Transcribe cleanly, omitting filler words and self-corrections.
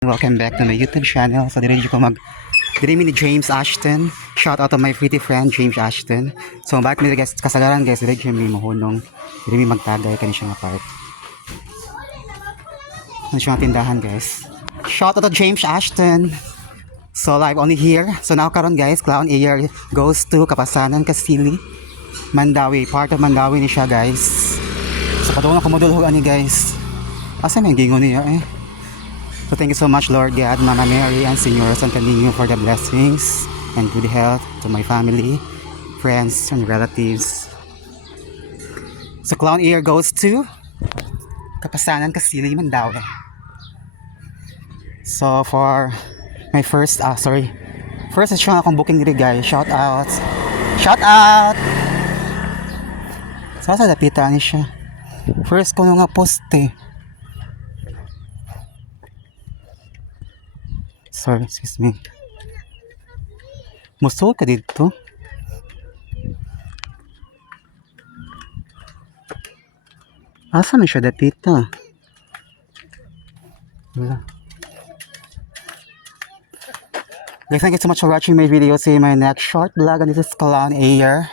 Welcome back to my YouTube channel. So, dire ko dire mi ni James Ashton. Shout out to my pretty friend, James Ashton. So, back mi guys, kasagaran guys, dire mi mahunong. Dire mi magtagay kani siya nga part. Ano siya nga tindahan guys. Shout out to James Ashton. So, live only here. So, now karon guys, Clown Air goes to Kapasanan, Kasili, Mandawi. Part of Mandawi ni siya guys. So, padung na kumudulhog ani guys. Asa may gingon niya eh. So thank you so much, Lord God, Mama Mary, and Seniors, and continue for the blessings and good health to my family, friends, and relatives. So Clown Air goes to Kapasanan, Kasili, Mandawi. So for my first session akong booking diri guys. Shout out! So sa dapitan ni siya. First ko nga poste. Sorry, excuse me. Musul ka dito? Asa na siya dapita? Wala. Guys, thank you so much for watching my video. See you in my next short vlog. And this is Clown Air.